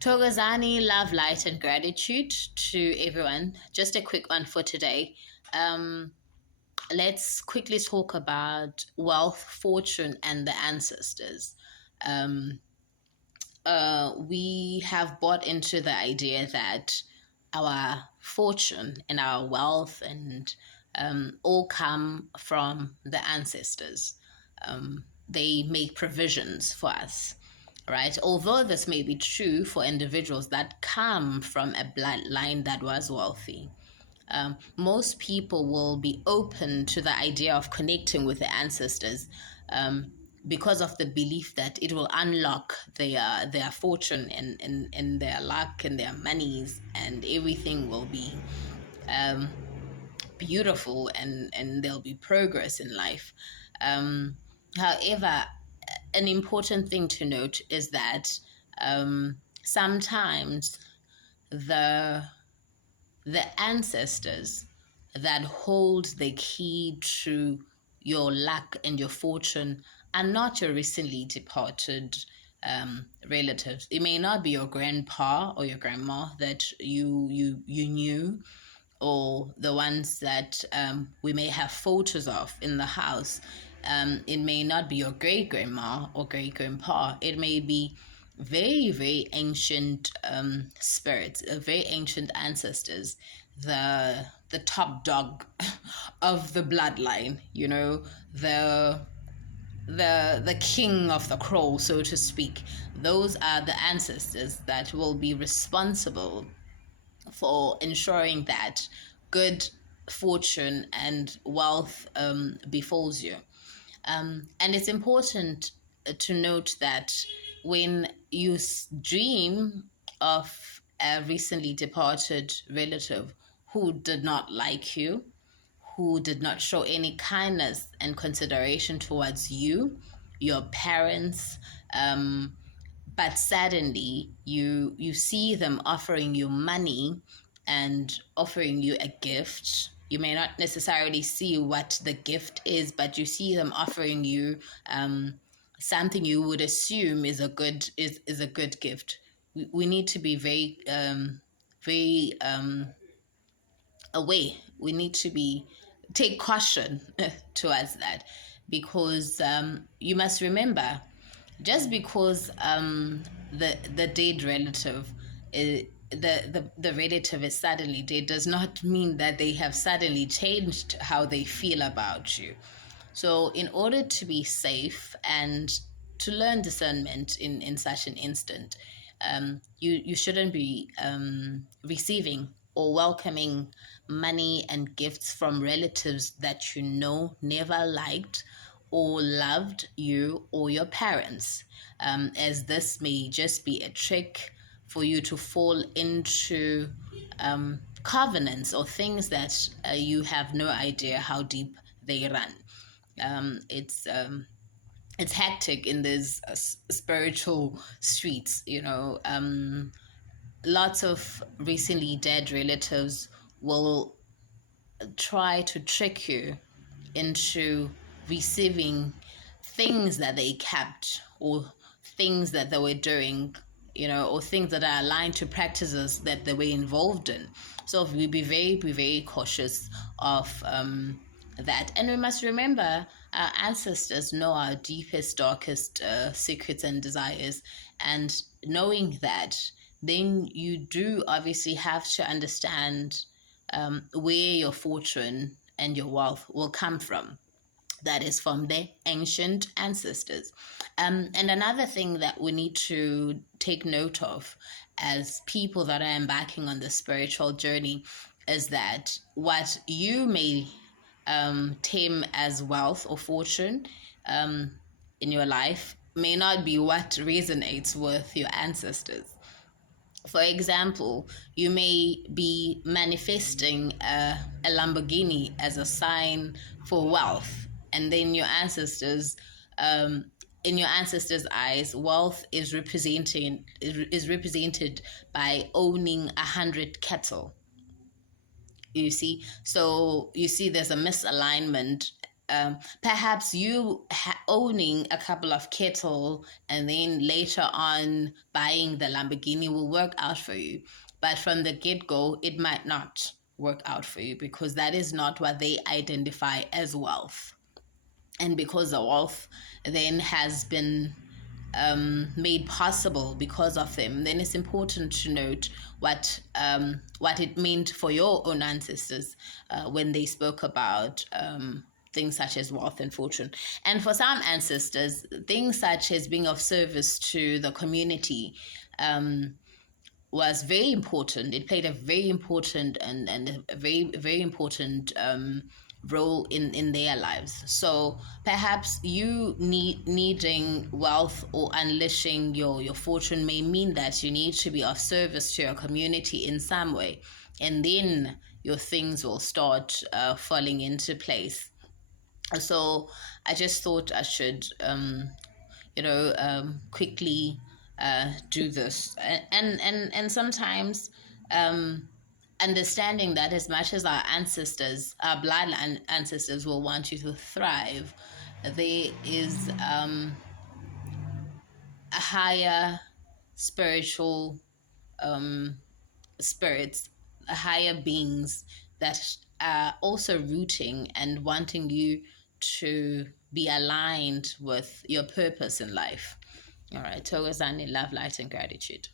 Togazani, love, light, and gratitude to everyone. Just a quick one for today. Um, let's quickly talk about wealth, fortune, and the ancestors. Um, we have bought into the idea that our fortune and our wealth and all come from the ancestors. They make provisions for us, right? Although this may be true for individuals that come from a bloodline that was wealthy, most people will be open to the idea of connecting with the ancestors um, because of the belief that it will unlock their fortune and their luck and their monies, and everything will be um, beautiful, and there'll be progress in life. However, an important thing to note is that sometimes the the ancestors that hold the key to your luck and your fortune are not your recently departed relatives. It may not be your grandpa or your grandma that you knew, or the ones that we may have photos of in the house. It may not be your great grandma or great grandpa. It may be very, very ancient spirits, very ancient ancestors, the top dog of the bloodline, the king of the crow, so to speak. Those are the ancestors that will be responsible for ensuring that good fortune and wealth befalls you. And it's important to note that when you dream of a recently departed relative who did not like you, who did not show any kindness and consideration towards you, your parents, but suddenly you see them offering you money and offering you a gift. You may not necessarily see what the gift is, but you see them offering you something you would assume is a good gift. We need to be very away. We need to be take caution towards that, because you must remember, just because the dead relative the relative is suddenly dead does not mean that they have suddenly changed how they feel about you. So in order to be safe and to learn discernment in such an instant, you shouldn't be receiving or welcoming money and gifts from relatives that you know never liked or loved you or your parents, as this may just be a trick for you to fall into covenants or things that you have no idea how deep they run. It's hectic in these spiritual streets. Lots of recently dead relatives will try to trick you into receiving things that they kept, or things that they were doing, or things that are aligned to practices that they were involved in. So we be very cautious of that. And we must remember our ancestors know our deepest, darkest secrets and desires. And knowing that, then you do obviously have to understand where your fortune and your wealth will come from. That is from the ancient ancestors. And another thing that we need to take note of as people that are embarking on the spiritual journey is that what you may term as wealth or fortune in your life may not be what resonates with your ancestors. For example, you may be manifesting a Lamborghini as a sign for wealth, and then in your ancestors' eyes, wealth is represented by owning 100 cattle. You see, so you see, there's a misalignment perhaps you owning a couple of kettle and then later on buying the Lamborghini will work out for you. But from the get-go, it might not work out for you because that is not what they identify as wealth. And because the wealth then has been made possible because of them, then it's important to note what it meant for your own ancestors when they spoke about things such as wealth and fortune. And for some ancestors, things such as being of service to the community was very important. It played a very important and a very important role in their lives. So perhaps you needing wealth or unleashing your fortune may mean that you need to be of service to your community in some way, and then your things will start falling into place. So I just thought I should quickly do this, and sometimes understanding that as much as our ancestors, our blood ancestors, will want you to thrive, there is a higher spiritual spirits, higher beings that are also rooting and wanting you to be aligned with your purpose in life. All right. Thokozani, love, light, and gratitude.